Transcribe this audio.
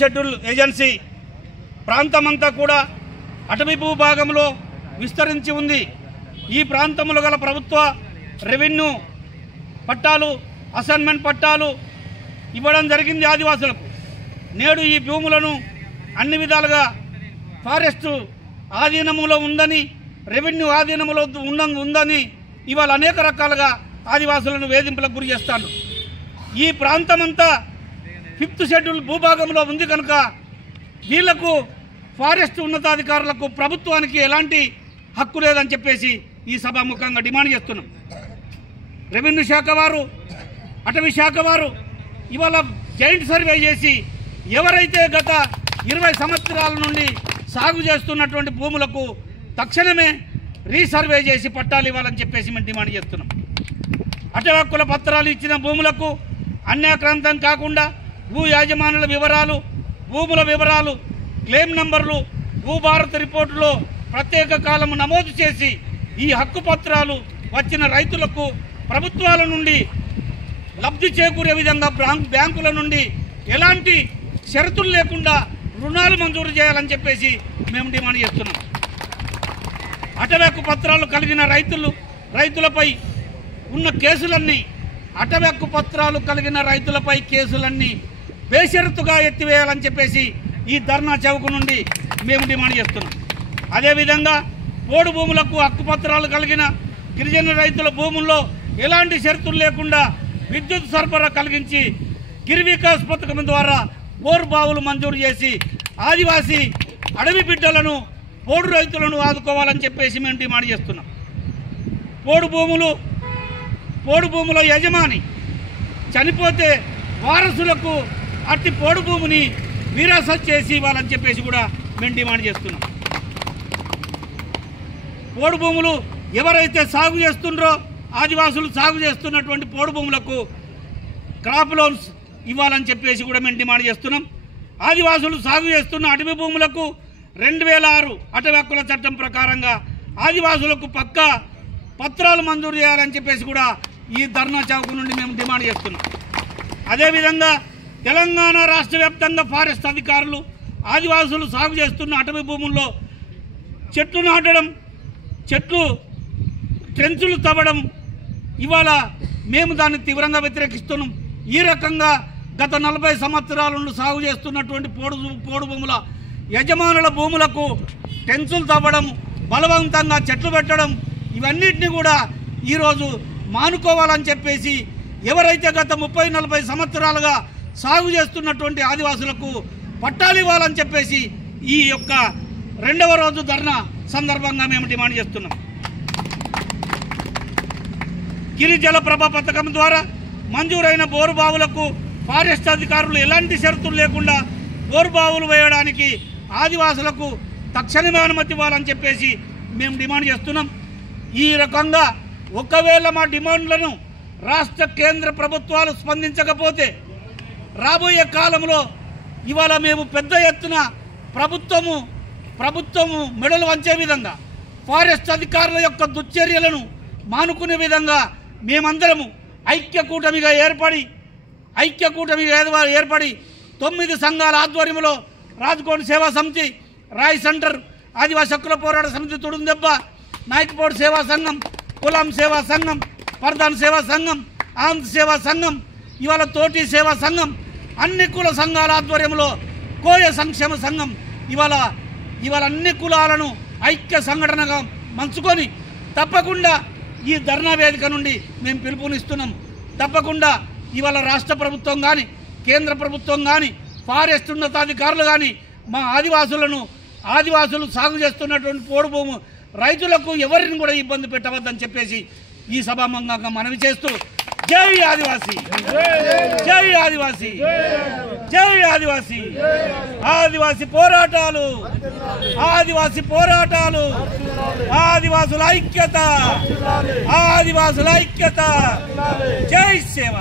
Schedule agency ప్రాంతమంతా కూడా అటవీ భూభాగంలో విస్తరించి ఉంది. ఈ ప్రాంతంలో గల ప్రభుత్వ రెవెన్యూ పట్టాలు, అసైన్మెంట్ పట్టాలు ఇవ్వడం జరిగింది ఆదివాసులకు. నేడు ఈ భూములను అన్ని విధాలుగా ఫారెస్టు ఆధీనంలో ఉందని, రెవెన్యూ ఆధీనంలో ఉందని ఇవాళ అనేక రకాలుగా ఆదివాసులను వేధింపులకు గురి చేస్తాను. ఈ ప్రాంతమంతా 5th షెడ్యూల్ భూభాగంలో ఉంది కనుక వీళ్లకు ఫారెస్ట్ ఉన్నతాధికారులకు ప్రభుత్వానికి ఎలాంటి హక్కు లేదని చెప్పేసి ఈ సభాముఖంగా డిమాండ్ చేస్తున్నాం. రెవెన్యూ శాఖ వారు, అటవీ శాఖ వారు ఇవాళ జాయింట్ సర్వే చేసి ఎవరైతే గత 20 సంవత్సరాల నుండి సాగు చేస్తున్నటువంటి భూములకు తక్షణమే రీసర్వే చేసి పట్టాలు ఇవ్వాలని చెప్పేసి మేము డిమాండ్ చేస్తున్నాం. అటవీ హక్కుల పత్రాలు ఇచ్చిన భూములకు అన్యాక్రాంతం కాకుండా భూ యాజమానుల వివరాలు, భూముల వివరాలు, క్లెయిమ్ నంబర్లు భూభారత రిపోర్టులో ప్రత్యేక కాలము నమోదు చేసి ఈ హక్కు పత్రాలు వచ్చిన రైతులకు ప్రభుత్వాల నుండి లబ్ధి చేకూరే విధంగా బ్యాంకుల నుండి ఎలాంటి షరతులు లేకుండా రుణాలు మంజూరు చేయాలని చెప్పేసి మేము డిమాండ్ చేస్తున్నాం. అటవీ హక్కు పత్రాలు కలిగిన రైతులపై ఉన్న కేసులన్నీ, అటవీ హక్కు పత్రాలు కలిగిన రైతులపై కేసులన్నీ బేషరతుగా ఎత్తివేయాలని చెప్పేసి ఈ ధర్నా చౌక్ నుండి మేము డిమాండ్ చేస్తున్నాం. అదేవిధంగా పోడు భూములకు హక్కు పత్రాలు కలిగిన గిరిజన రైతుల భూముల్లో ఎలాంటి షరతులు లేకుండా విద్యుత్ సరఫరా కలిగించి గిరి వికాస్ పథకం ద్వారా బోరు బావులు మంజూరు చేసి ఆదివాసీ అడవి బిడ్డలను, పోడు రైతులను ఆదుకోవాలని చెప్పేసి మేము డిమాండ్ చేస్తున్నాం. పోడు భూముల యజమాని చనిపోతే వారసులకు అట్టి పోడు భూమిని విరాసత్ చేసి ఇవ్వాలని చెప్పేసి కూడా మేము డిమాండ్ చేస్తున్నాం. పోడు భూములు ఎవరైతే సాగు చేస్తుండ్రో ఆదివాసులు సాగు చేస్తున్నటువంటి పోడు భూములకు క్రాప్ లోన్స్ ఇవ్వాలని చెప్పేసి కూడా మేము డిమాండ్ చేస్తున్నాం. ఆదివాసులు సాగు చేస్తున్న అటవీ భూములకు 2006 అటవీ హక్కుల చట్టం ప్రకారంగా ఆదివాసులకు పక్కా పత్రాలు మంజూరు చేయాలని చెప్పేసి కూడా ఈ ధర్నా చౌక్ నుండి మేము డిమాండ్ చేస్తున్నాం. అదేవిధంగా తెలంగాణ రాష్ట్ర వ్యాప్తంగా ఫారెస్ట్ అధికారులు ఆదివాసులు సాగు చేస్తున్న అటవీ భూముల్లో చెట్లు నాటడం, ట్రెంచులు తవ్వడం ఇవాళ మేము దాన్ని తీవ్రంగా వ్యతిరేకిస్తున్నాం. ఈ రకంగా గత 40 సంవత్సరాల నుండి సాగు చేస్తున్నటువంటి పోడు భూముల యజమానుల భూములకు ట్రెంచులు తవ్వడం, బలవంతంగా చెట్లు పెట్టడం ఇవన్నిటిని కూడా ఈరోజు మానుకోవాలని చెప్పేసి ఎవరైతే గత 30-40 సంవత్సరాలుగా సాగు చేస్తున్నటువంటి ఆదివాసులకు పట్టాలు ఇవ్వాలని చెప్పేసి ఈ యొక్క 2వ రోజు ధర్నా సందర్భంగా మేము డిమాండ్ చేస్తున్నాం. గిరి జల ప్రభ పథకం ద్వారా మంజూరైన బోరు బావులకు ఫారెస్ట్ అధికారులు ఎలాంటి షరతులు లేకుండా బోరు బావులు వేయడానికి ఆదివాసులకు తక్షణమే అనుమతి ఇవ్వాలని చెప్పేసి మేము డిమాండ్ చేస్తున్నాం. ఈ రకంగా ఒకవేళ మా డిమాండ్లను రాష్ట్ర కేంద్ర ప్రభుత్వాలు స్పందించకపోతే రాబోయే కాలంలో ఇవాళ మేము పెద్ద ఎత్తున ప్రభుత్వము మెడలు వంచే విధంగా ఫారెస్ట్ అధికారుల యొక్క దుశ్చర్యలను మానుకునే విధంగా మేమందరము ఐక్యకూటమిగా ఏర్పడి 9 సంఘాల ఆధ్వర్యంలో రాజ్కోట్ సేవా సమితి, రాయ్ సెంటర్, ఆదివాసీ హక్కుల పోరాట సమితి తుడుందెబ్బ, నాయక్పోడ్ సేవా సంఘం, కులాం సేవా సంఘం, పర్దాన్ సేవా సంఘం, ఆంధ్ర సేవా సంఘం, ఇవాళ తోటి సేవా సంఘం, అన్ని కుల సంఘాల ఆధ్వర్యంలో కోయ సంక్షేమ సంఘం ఇవాళ అన్ని కులాలను ఐక్య సంఘటనగా మంచుకొని తప్పకుండా ఈ ధర్నా వేదిక నుండి మేము పిలుపునిస్తున్నాం. తప్పకుండా ఇవాళ రాష్ట్ర ప్రభుత్వం కానీ, కేంద్ర ప్రభుత్వం కానీ, ఫారెస్ట్ ఉన్నతాధికారులు కానీ మా ఆదివాసులు సాగు చేస్తున్నటువంటి పోడు భూము రైతులకు ఎవరిని కూడా ఇబ్బంది పెట్టవద్దని చెప్పేసి ఈ సభాముఖంగా మనవి చేస్తూ జై ఆదివాసీ, జై ఆదివాసీ, జై ఆదివాసీ. ఆదివాసీ పోరాటాలు, ఆదివాసుల ఐక్యత, జై సేవ.